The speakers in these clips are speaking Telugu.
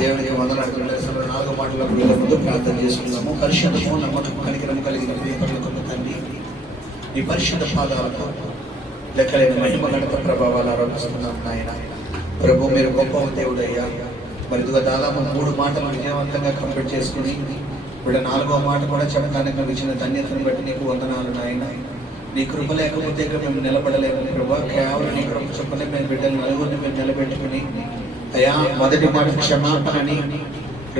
దేవునికి వందనాలు. నాలుగో మాటల ముందు ప్రార్థన చేసుకున్నాము. పరిశుద్ధము నమ్మకము కనికరము కలిగిన దీపములకు తండ్రి, నీ పరిశుద్ధ పాదాలకు లెక్కలేని మహిమ ఘనత ప్రభావాలు ఆరోపిస్తున్నాం నాయన. ప్రభు మీరు గొప్ప దేవుడయ్యా. మరి ఇదిగో దాదాపు 3 మాటలు విజయవంతంగా కంప్లీట్ చేసుకుని ఇప్పుడు 4వ మాట కూడా చెప్పడానికి నాకు ఇచ్చిన ధన్యతను బట్టి నీకు వందనాలు నాయన. నీ కృప లేకపోతే మేము నిలబడలేము ప్రభా. కేవలం నీ కృప చొప్పున మేము బిడ్డలు నలుగురిని మేము నిలబెట్టుకుని అయ్యా, మొదటి మాట క్షమాపణ అని,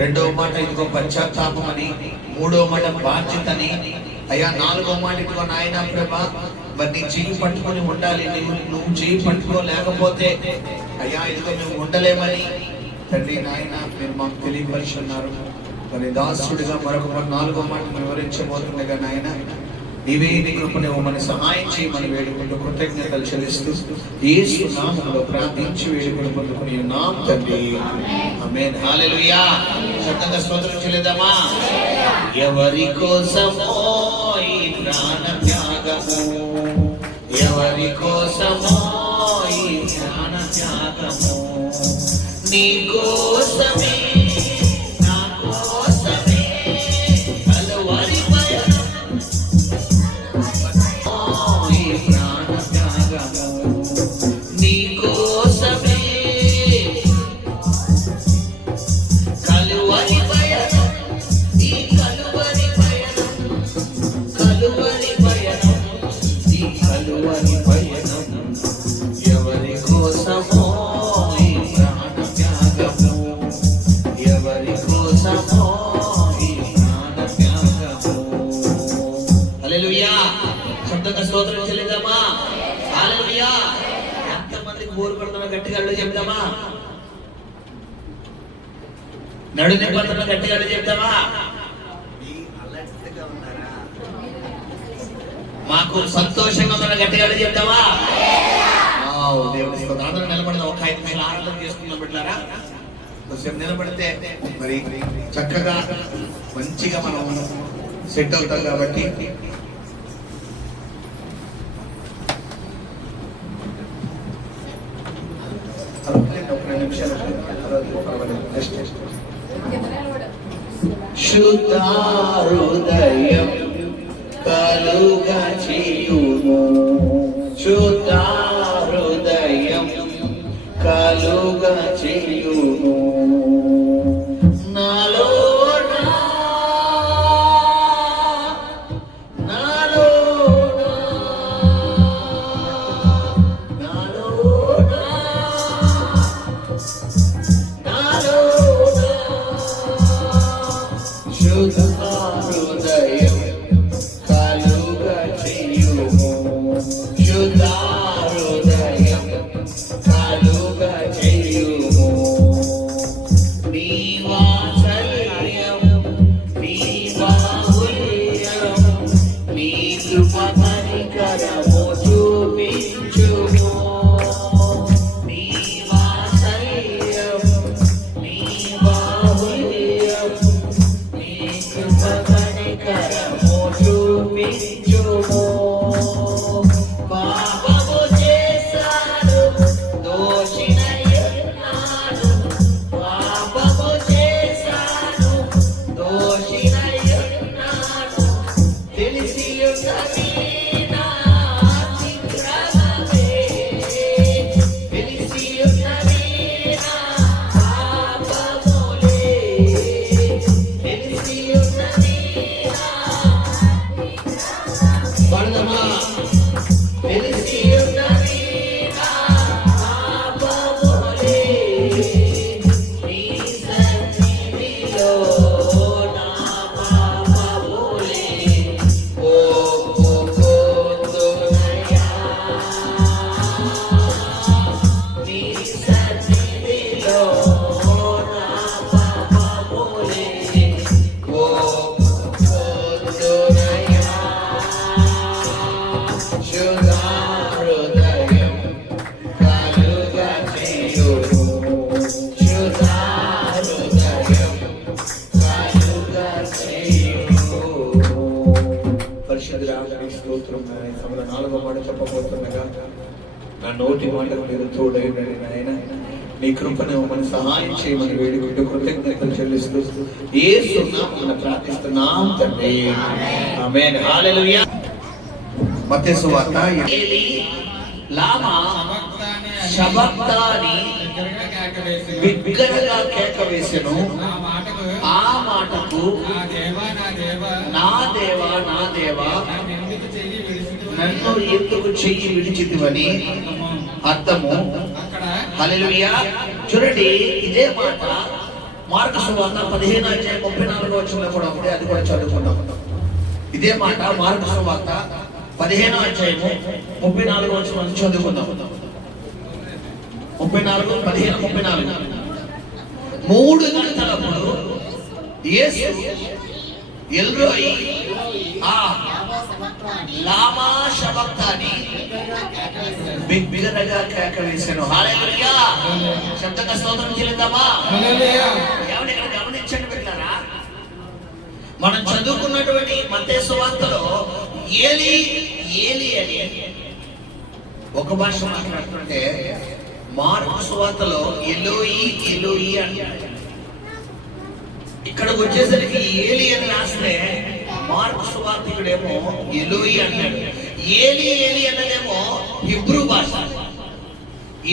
2వ మాట ఇదిగో పశ్చాత్తాపం అని, 3వ మాట బాధ్యత అని అయ్యా, 4వ మాట ఇదిగో నాయన ప్రభా మరి నీ చెయ్యి పట్టుకొని ఉండాలి. నువ్వు చెయ్యి పట్టుకోలేకపోతే అయ్యా ఇదిగో మేము ఉండలేమని తండ్రి నాయన మీరు మాకు తెలియపరుచున్నారు. మరి దాసుడిగా మరొక 4వ మాట వివరించబోతుండగా నాయన నీవే నీ కృపను మన సహాయం చేయమని వేడుకుంటూ కృతజ్ఞతలు చెల్లిస్తూ యేసు నామములో ప్రార్థించి వేడుకొని పొందుకుని ఉన్నాం తండ్రి. ఆమేన్. హల్లెలూయా. శబ్దంగా స్తోత్రం చెల్లిద్దామా? ఎవరి కోసమో ఈ ప్రాణ త్యాగము, ఎవరి కోసమో ఈ ప్రాణ త్యాగము, నీ కోసమే నా కోసమే కలువరి పయనం, ఈ ప్రాణ త్యాగము నీ కోసమే కలువరి పయనం, ఈ కలువరి పయనం, కలువరి పయనం, ఈ కలువరి పయనం, ఎవరి కోసమో ఈ ప్రాణ త్యాగము, ఎవరి కోసమో ఈ ప్రాణ త్యాగము. హల్లెలూయా. శబ్దంగా స్తోత్రం చెల్లిద్దామా? హల్లెలూయా. ఎంతమందికి బోరు కొడుతున్నా గట్టిగా చెప్తామా? నడు నిబంధన గట్టిగా చెప్తామా? మాకు సంతోషంగా ఉన్న గట్టిగా చెప్తామా? దేవుని అందరూ నిలబడదాం. ఒక 5 నిమిషాలు ఆనందం చేసుకుందాం బిడ్డలారా. కొంచెం నిలబడితే మరి చక్కగా మంచిగా మనం సెట్ అవుతాం కాబట్టి ఒక 2 నిమిషాలు శుద్ధ హృదయం కలుగ చేయుము, శుద్ధ హృదయం కలుగ చేయుము, నాలో చెప్పబోతుండగా నా నోటి మాటకు మీరు తోడైండండి నాయన. నీ కృపను మన సహాయం చేయమని వేడుకుంటూ కృతజ్ఞతలు చెల్లిస్తూ యేసు నామమున ప్రార్థిస్తున్నాం తండ్రి. ఆమేన్. హల్లెలూయా. మత్తయి సువార్త ఏలీ లామా శబక్తాని బిగ్గరగా కేక వేసెను. ఆ మాటకు నా దేవా నా దేవా నన్ను ఎందుకు చెయ్యి విడిచితివని అర్థము. హల్లెలూయా. చూడండి, ఇదే మాట మార్కు సువార్త 15:34 కూడా ఉంది. అది కూడా చదువుకున్నాం. ఇదే మాట మార్కు సువార్త 15:34 నుంచి చదువుకుందాం. 34 3 గంటలప్పుడు యేసు ఎల్రోయి లామా శబక్తాని బిగ్గరగా కేక వేసెను. హల్లెలూయా. శబ్దంగా స్తోత్రం చెల్లిద్దామా? ఏమంటే ఇక్కడ గమనించండి బిడ్డలారా, మనం చదువుకున్నటువంటి మత్తయి సువార్తలో ఏలీ ఏలీ అని ఒక భాష మాట్లాడుతుంటే మార్కు సువార్తలో ఎలోయి ఎలోయి అంటాడు. ఇక్కడికి వచ్చేసరికి ఏలీ అని రాస్తే మార్కు సువార్తికుడేమో ఎలోయి అన్నాడు. ఏలీ ఏలీ అన్నదేమో హిబ్రూ భాష,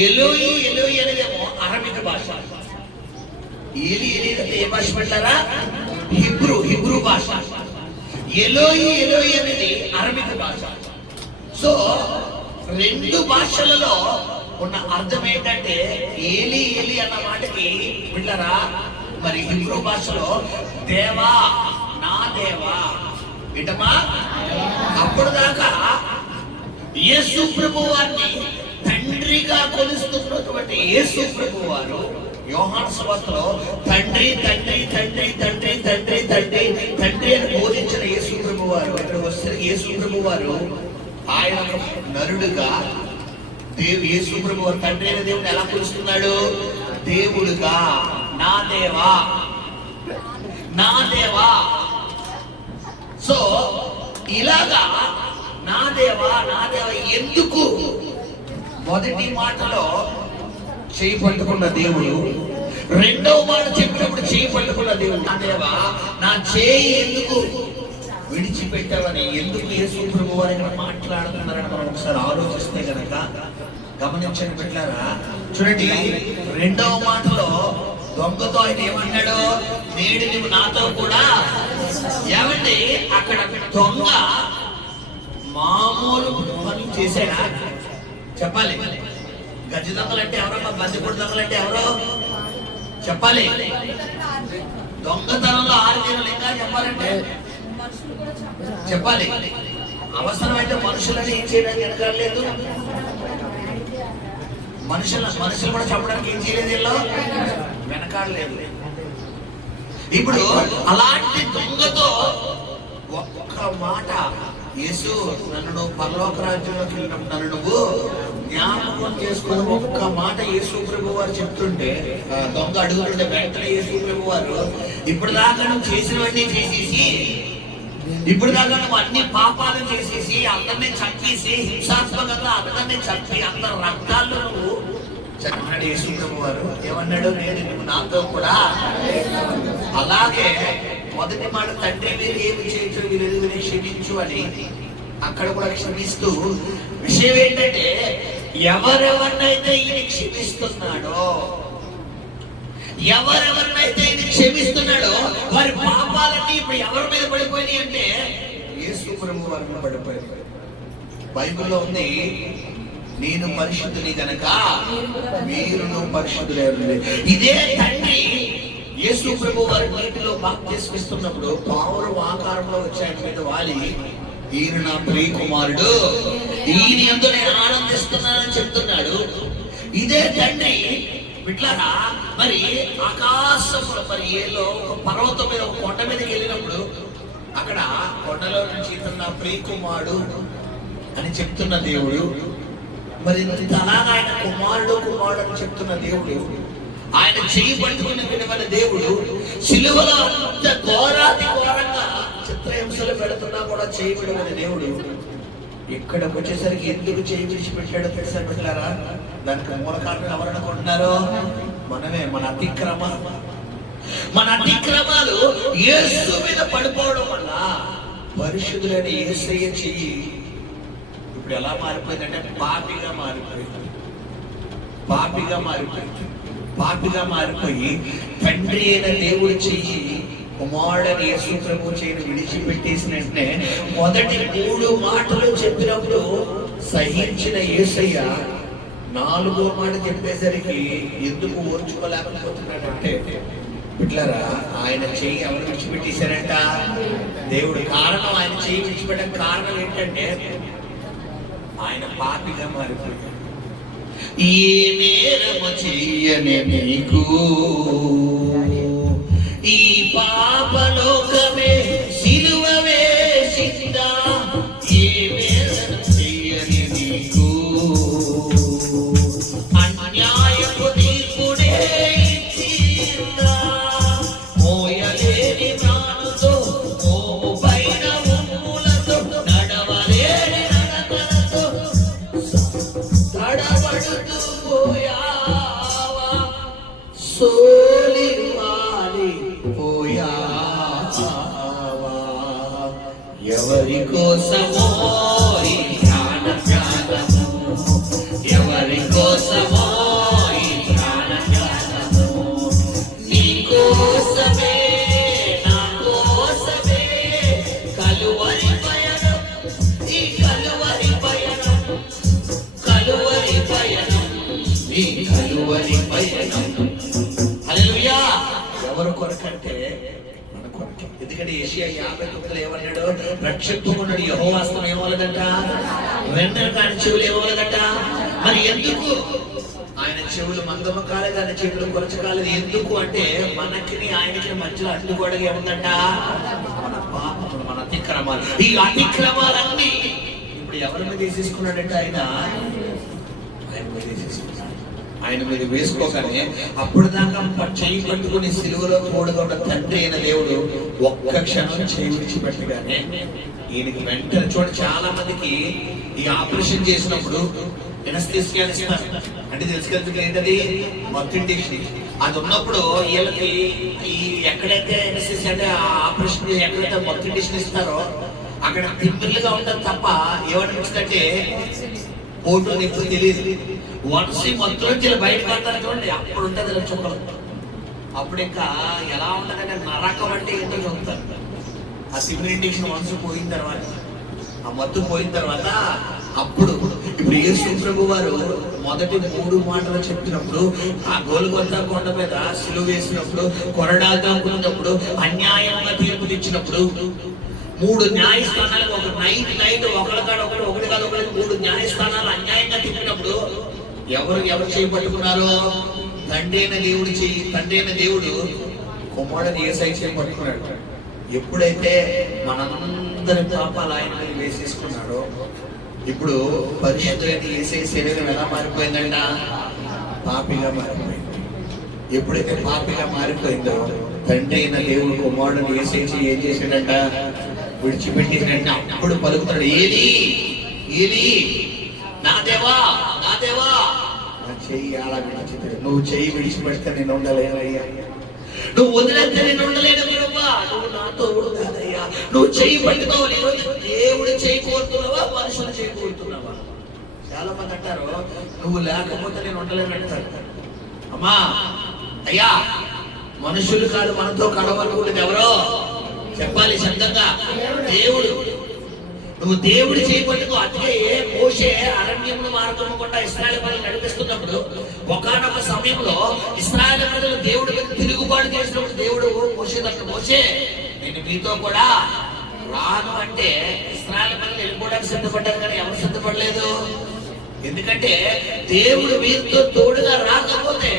ఎలోయి ఎలోయి అనేదేమో అరబిక్ భాష. ఏలీ ఏలీ అంటే ఏ భాష పెట్టారా? హిబ్రూ భాష. ఎలోయి ఎలోయి అనేది అరబిక్ భాష. సో 2 భాషలలో ఉన్న అర్థం ఏంటంటే ఏలీ ఏలీ అన్న మాటకి బిడ్డరా మరి హిబ్రూ భాషలో దేవా నా దేవా విటమా. అప్పుడు దాకా యేసు ప్రభువు వారిని తండ్రిగా కొలుస్తున్నటువంటి యేసు ప్రభువు వారు యోహాను సువార్తలో తండ్రి తండ్రి తండ్రి తండ్రి తండ్రి తండ్రి తండ్రి అని బోధించిన యేసు ప్రభువు వారు ఇక్కడ వస్తే యేసు ప్రభువు వారు ఆయన నరుడుగా యేసు ప్రభువు వారు తండ్రి అయిన దేవుడిని ఎలా కొలుస్తున్నాడు? దేవుడుగా నా దేవా నా దేవా. సో ఇలాగా నా దేవా నా దేవా ఎందుకు? మొదటి మాటలో చేయి పట్టుకున్న దేవుడు, రెండవ మాట చెప్పినప్పుడు చేయి పట్టుకున్న దేవుడు. నా దేవా నా చేయి ఎందుకు విడిచిపెట్టావని ఎందుకు యేసు ప్రభువు వారు ఇక్కడ మాట్లాడుతున్నారని మనం ఒకసారి ఆలోచిస్తే కనుక గమనించండి బిడ్డలారా. చూడండి, రెండవ మాటలో దొంగతో ఆయన ఏమన్నాడు? నేడు నువ్వు నాతో కూడా. ఏమండి అక్కడ దొంగ మామూలు పని చేశాడా? చెప్పాలి. గజ దొంగలు అంటే ఎవరో, బందిపూడి దొంగలు అంటే ఎవరో చెప్పాలి. దొంగతనంలో 6 దినాలు ఇంకా చెప్పాలంటే చెప్పాలి. అవసరమైతే మనుషులని ఏం చేయడానికి వెనకాడలేదు. మనుషులు కూడా చెప్పడానికి ఏం చేయలేదు, వీళ్ళు వెనకాడలేదు. ఇప్పుడు అలాంటి దొంగతో ఒక్క మాట, యేసు నన్ను నువ్వు పరలోక రాజ్యంలోకి వెళ్ళినప్పుడు నన్ను నువ్వు జ్ఞాపకం చేసుకుని ఒక్క మాట యేసు ప్రభు వారు చెప్తుంటే దొంగ అడుగుతుంటే వెంటనే యేసు ప్రభు వారు ఇప్పుడు దాకా నువ్వు చేసినవన్నీ చేసేసి, ఇప్పుడు దాకా నువ్వు అన్ని పాపాలను చేసేసి అందరినీ చంపేసి హింసాత్మకంగా అందరినీ చంపి అందరి రక్తాల్లో నువ్వు చక్కనాడు యేసు ప్రభు వారు ఏమన్నాడు? నేను నువ్వు నాతో కూడా. అలాగే మొదటి మాట తండ్రి మీరు ఏమి చేయొచ్చు వీరు క్షమించు అని అక్కడ కూడా క్షమిస్తూ, విషయం ఏంటంటే ఎవరెవరినైతే ఈయన క్షమిస్తున్నాడో వారి పాపాలన్నీ ఇప్పుడు ఎవరి మీద పడిపోయినాయి అంటే యేసు ప్రభువు వారి మీద పడిపోయింది. బైబిల్లో ఉంది, నేను పరిశుద్ధుని గనక మీరును పరిశుద్ధులే. ఇదే తండ్రి యేసు ప్రభువు వారి నీటిలో బాప్తిస్మం ఇస్తున్నప్పుడు పావురం ఆకారంలో వచ్చి ఆయన మీద వాలి, ఈయన నా ప్రియ కుమారుడు, ఈయన యందు నేను ఆనందిస్తున్నానని చెప్తున్నాడు. ఇదే తండ్రి బిడ్డలారా మరి ఆకాశంలో మరి ఏలో ఒక పర్వతం మీద ఒక కొండ మీదకి వెళ్ళినప్పుడు అక్కడ కొండలో నుంచి ఇతను నా ప్రియ కుమారుడు అని చెప్తున్న దేవుడు, మరి అలాగా ఆయన కుమారుడు కుమారుడు అని చెప్తున్న దేవుడు, ఆయన చేయి పట్టుకుని వినవల దేవుడు సిలువలో అంత ఘోరాతి ఘోరంగా చిత్రహింసలు పెడుతున్నా కూడా చేయి విడవని దేవుడు ఇక్కడికి వచ్చేసరికి ఎందుకు చేయి విడిచిపెట్టాడో తెలుసా బిడ్డలారా? దానికి మూల కారణం ఎవరు అనుకుంటున్నారు? మనమే. మన అతిక్రమాలు యేసు మీద పడిపోవడం వల్ల పరిశుద్ధులైన యేసయ్య చెయ్యి ఇప్పుడు ఎలా మారిపోయిందంటే పాపిగా మారిపోయి తండ్రి అయిన దేవుడి చెయ్యి కుమారుడైన యేసు ప్రభు చెయ్యిని విడిచిపెట్టేసిన వెంటనే మొదటి 3 మాటలు చెప్పినప్పుడు సహించిన యేసయ్య 4వ మాట చెప్పేసరికి ఎందుకు ఓర్చుకోలేకపోతున్నాడంటే బిడ్డలారా, ఆయన చెయ్యి ఎవరు విడిచిపెట్టేశారంట? దేవుడు. కారణం, ఆయన చెయ్యి విడిచిపెట్టడం కారణం ఏంటంటే ఆయన పాపిగా మారిపోయాడు. ఏ నేరము చెయ్యని నీకు ఈ పాపలోకమే సిలువ వేసిందా? ఏ నేరము చెయ్యని నీకు అన్యాయపు తీర్పునే ఇచ్చిందా? మోయలేని నానుతో మోము పైన ఉమ్ములతో నడవలేని నడకలతో తడబడుతూ పోయావా? సోలివాలి పోయావా? ఎవరి కోసమో ఈ జ్ఞానము, ఎవరి కోసమో ఈ జ్ఞానము, నీ కోసమే నా కోసమే కలువరి పయనం, ఈ కలువరి పయనం, ఈ కలువరి పయనం. హల్లెలూయా. ఎవరు కొరకంటే మన కొరకే. ఎందుకంటే యెషయా 59 ఏమన్నాడు? రక్షింపుకున్నాడు యెహోవా హస్తం ఏమవలదంట? వెన్నెల కాని చెవులు ఏమవలదంట? మరి ఎందుకు? ఆయన చెవులు మందము కాలేదు, ఆయన చెవులు కొరచ కాలేదు. ఎందుకు అంటే మనకి ఆయనకి మధ్యలో అడ్డుగోడగా ఏముందంట? మన పాపములు, మన అతిక్రమాలు. ఈ అతిక్రమాలన్నీ ఇప్పుడు ఎవరి మీద వేసేసుకున్నాడంటే ఆయన మీద వేసేసుకున్నాడు. ఆయన మీద వేసుకోగానే అప్పుడు దాకా చేయి పట్టుకుని సిలువలో తోడుగా ఉన్న తండ్రి అయిన దేవుడు ఒక్క క్షణం చేయి విడిచిపెట్టగానే ఈయనకి వెంటనే చూడండి. చాలా మందికి ఈ ఆపరేషన్ చేసినప్పుడు ఎనస్థీసియా ఇస్తారు. అంటే తెలుసుకెళ్తుంది ఏంటది? మత్తిండేషన్. అది ఉన్నప్పుడు వీళ్ళకి ఈ ఎక్కడైతే ఎనస్థీసియా అంటే ఆపరేషన్ ఎక్కడైతే మత్తిండేషన్ ఇస్తారో అక్కడ తిమ్మిర్లుగా ఉంటుంది తప్ప ఏమనిపిస్తుందంటే ఫోటో ఎప్పుడు తెలియదు. వన్సీ మొత్తం బయట పడతారు చూడండి, అప్పుడు ఉంటుంది చుక్కలు. అప్పుడు ఇంకా ఎలా ఉంటుందంటే నరకం అంటే ఏంటో చూస్తారు. ఆ సిమిలిటేషన్ వన్స్ పోయిన తర్వాత, ఆ మత్తు పోయిన తర్వాత అప్పుడు ఇప్పుడు యేసు ప్రభు వారు మొదటి 3 మాటలు చెప్పినప్పుడు, ఆ గోల్గొతా కొండ మీద సిలువ వేసినప్పుడు, కొరడాగా ఉన్నప్పుడు, అన్యాయంగా తీర్పు తెచ్చినప్పుడు 3 న్యాయస్థానాలకు ఒక నైట్ ఒకరి కాదు ఒకటి 3 న్యాయస్థానాలు అన్యాయంగా తిప్పినప్పుడు ఎవరు చేయబట్టుకున్నారో? తండ్రి అయిన దేవుడు కుమారుడిని యేసయ్య చేయబట్టుకున్నాడు. ఎప్పుడైతే మనందరి పాపాలు ఆయన మీద వేసేసుకున్నాడో ఇప్పుడు పరిశుద్ధులైన యేసయ్య శరీరం ఎలా మారిపోయిందంట? పాపిగా మారిపోయింది. ఎప్పుడైతే పాపిగా మారిపోయిందో తండ్రి అయిన దేవుడు కుమారుడిని యేసయ్య ఏం చేశాడంట? విడిచిపెట్టిందంటే అప్పుడు పలుకుతాడు, ఏలీ నా దేవా నా చెయ్యి అలా విడిచిపెట్టు. నువ్వు చెయ్యి విడిచిపెడితే నేను ఉండలేనయ్యా, నువ్వు వదిలేస్తే నేను ఉండలేను. నువ్వు నాతో కాదయ్యా, నువ్వు చెయ్యి పట్టుకోవాలి. దేవుడు చెయ్యి కోరుతున్నావా, మనుషులు చెయ్యి కోరుతున్నావా? చాలా మంది అంటారు నువ్వు లేకపోతే నేను ఉండలేను అంటారు. అమ్మా అయ్యా, మనుషులు కాదు మనతో కలవనుకుంటుంది ఎవరో చెప్పాలి శబ్దంగా, దేవుడు. నువ్వు దేవుడు చేయబట్టుకో. అందుకే మోషే అరణ్యంలో మార్గం గుండా ఇశ్రాయేలు ప్రజలు నడిపిస్తున్నప్పుడు ఒకానొక సమయంలో ఇశ్రాయేలు ప్రజలు దేవుడి మీద తిరుగుబాటు చేసినప్పుడు దేవుడు మోషే నేను మీతో కూడా రాను అంటే ఇశ్రాయేలు ప్రజలు వెళ్ళిపోవడానికి సిద్ధపడ్డారు, కానీ ఎవరు సిద్ధపడలేదు. ఎందుకంటే దేవుడు వీరితో తోడుగా రాకపోతే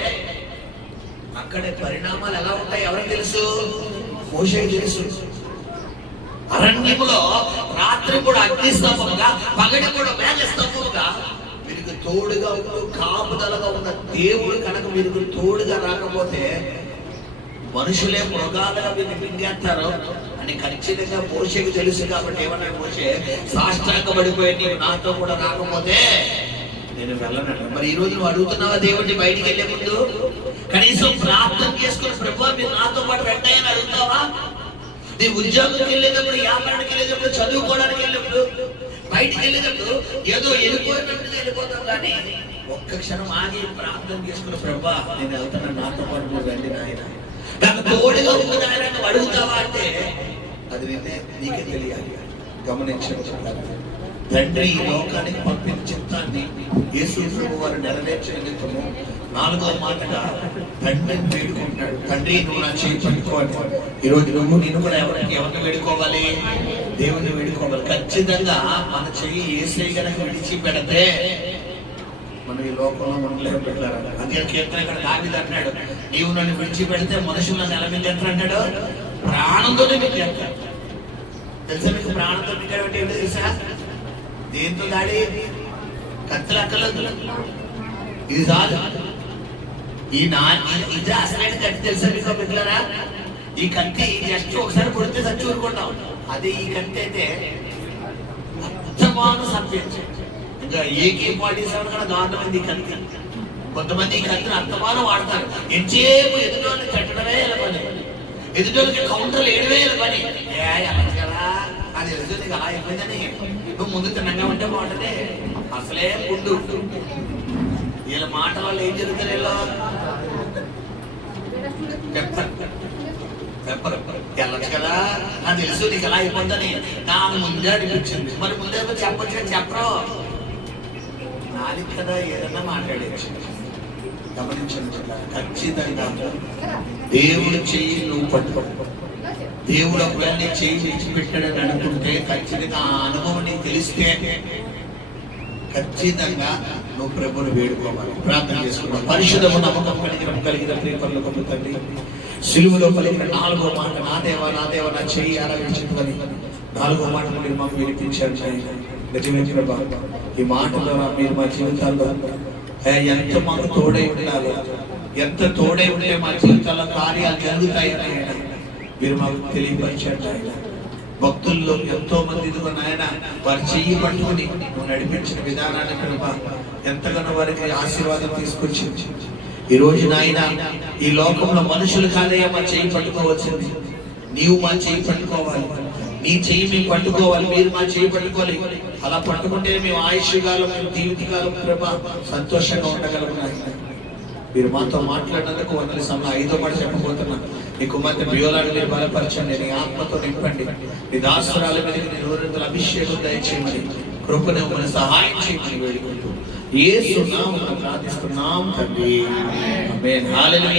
అక్కడే పరిణామాలు ఎలా ఉంటాయి ఎవరికి తెలుసు? మోషేకి తెలుసు. అరణ్యములో రాత్రి కూడా అగ్ని స్తంభముగా, పగటి కూడా మేఘ స్తంభముగా వీరికి తోడుగా కాపుదలగా ఉన్న దేవుడు కనుక వీరికి తోడుగా రాకపోతే మనుషులే మృగాలుగా వీళ్ళు మింగేస్తారు అని ఖచ్చితంగా మోషేకి తెలుసు. కాబట్టి ఏమన్నా మోషే సాష్టాంగపడిపోయి నీవు నాతో కూడా రాకపోతే నేను వెళ్ళను. మరి ఈ రోజు నువ్వు అడుగుతున్నావా దేవుడిని బయటికి వెళ్ళే ముందు? కనీసం ప్రార్థన చేసుకుని ప్రభువా మీరు నాతో పాటు రండి అని అడుగుతావా? నీ ఉద్యోగంకి వెళ్ళేటప్పుడు, వ్యాపారానికి వెళ్ళేటప్పుడు, చదువుకోవడానికి వెళ్ళేటప్పుడు, బయటికి వెళ్ళేటప్పుడు ఏదో వెళ్ళిపోయినట్టు వెళ్ళిపోతాం. కానీ ఒక్క క్షణం ఆగి ప్రార్థన చేసుకుని ప్రభువా నేను వెళ్తాను, నాతో పాటు నువ్వు రండి నాయన, నాకు తోడుగా ఉంది నాయన నువ్వు అడుగుతావా అంటే అది నీకే తెలియాలి. గమనించాలి. తండ్రి ఈ లోకానికి పంపిన చిత్తాన్ని యేసు వారు నెరవేర్చిన నిమిత్తము 4వ మాటగా తండ్రిని వేడుకుంటాడు. తండ్రి నువ్వు నా చేయి పట్టుకోవాలి. ఈరోజు నేను కూడా ఎవరిని వేడుకోవాలి? దేవుణ్ణి వేడుకోవాలి. ఖచ్చితంగా మన చెయ్యి యేసయ్య గనక విడిచిపెడితే మనం ఈ లోకంలో ఉండలేము పెట్టారు. అందుకే కీర్తన ఇక్కడ దావీదు అంటాడు, నీవు నన్ను విడిచిపెడితే మనుషులు నన్ను ఎలా మింగేస్తారు అంటాడు? ప్రాణంతోనే మింగేస్తారు. తెలుసా మీకు? ప్రాణంతో మింగడం అంటే ఏంటో తెలుసా? దేంతో దాడి? కత్తులు అక్కర్లేదు, ఇది చాలు. ఇది అసలైన కత్తి తెలుసా మీకు మిత్రులారా? ఈ కత్తి జస్ట్ ఒకసారి కొడితే చచ్చి ఊరుకుంటాం. అదే ఈ కత్తి అయితే అర్థమాను సంపించే ఇంకా AK-47 కూడా దారుణమైంది ఈ కత్తి. కొంతమంది ఈ కత్తిని అర్థమానం వాడతారు. ఎంతసేపు ఎదుటోళ్ళని కట్టడమే ఇలా పని, ఎదుటోళ్ళకి కౌంటర్లు వేయడమే ఇలా పని. కదా అది ఎదుటి అలా అయిపోయిందని నువ్వు ముందు తిన్నగా ఉంటే బాగుంటుంది. అసలే ముందు వీళ్ళ మాట వల్ల ఏం జరుగుతుంది? వీళ్ళు చెప్పరు వెళ్ళచ్చు కదా, నాకు తెలుసు నీకు ఎలా అయిపోద్దని నాకు ముందే అనిపించింది. మరి ముందే చెప్పచ్చు కానీ చెప్పరు. నాలుగు కదా ఏదన్నా మాట్లాడేచ్చు. గమనించండి, ఖచ్చితంగా దేవుడు చెయ్యి నువ్వు పట్టుకో. దేవుడు ఒకవేళ నీ చేయి విడిచిపెట్టాడని అనుకుంటే ఖచ్చితంగా ఆ అనుభవం నీకు తెలిస్తే ఖచ్చితంగా నువ్వు ప్రభువుని వేడుకోవాలి, ప్రార్థన చేసుకోవాలి. పరిశుద్ధము నమ్మకం కలిగిన ప్రియపరులకు తండ్రి, సిలువలో పలికిన 4వ మాట నా దేవా నా దేవా నా చెయ్యి అలా విడిచిపోని 4వ మాట మీరు మాకు వినిపించారు. నిజమే ప్రభా, ఈ మాట ద్వారా మీరు మా జీవితాల్లో ఎంత మాకు తోడై ఉండాలో, ఎంత తోడై ఉంటే మా జీవితాల్లో కార్యాలు జరుగుతాయి మీరు మాకు తెలియపరిచారు. భక్తుల్లో ఎంతో మంది ఇదిగో నాయన వారి చెయ్యి పట్టుకుని నువ్వు నడిపించిన విధానాన్ని ప్రభా ఎంతగానో వారికి ఆశీర్వాదం తీసుకొచ్చింది. ఈ రోజు నాయన ఈ లోకంలో మనుషులు కాదయ్యా మా చెయ్యి పట్టుకోవచ్చింది, నీవు మా చెయ్యి పట్టుకోవాలి. నీ చెయ్యి మేము పట్టుకోవాలి, మీరు మా చెయ్యి పట్టుకోవాలి. అలా పట్టుకుంటే మేము ఆయుష్కాలం, మేము జీవితకాలం ప్రభా సంతోషంగా ఉండగలము. మీరు మాతో మాట్లాడినందుకు వందల సమయంలో 5వ మాట చెప్పబోతున్నాను. నీ కుమార్తె బియోలాను మీరు బలపరచండి, నీ ఆత్మతో నింపండి, నీ దాసురాల మీద నీ నూరంతల అభిషేకం దయచేయమని, కృపను మన సహాయం చేయమని వేడుకుంటూ యేసు నామమున ప్రార్థిస్తున్నాం తండ్రి. ఆమేన్. హల్లెలూయా.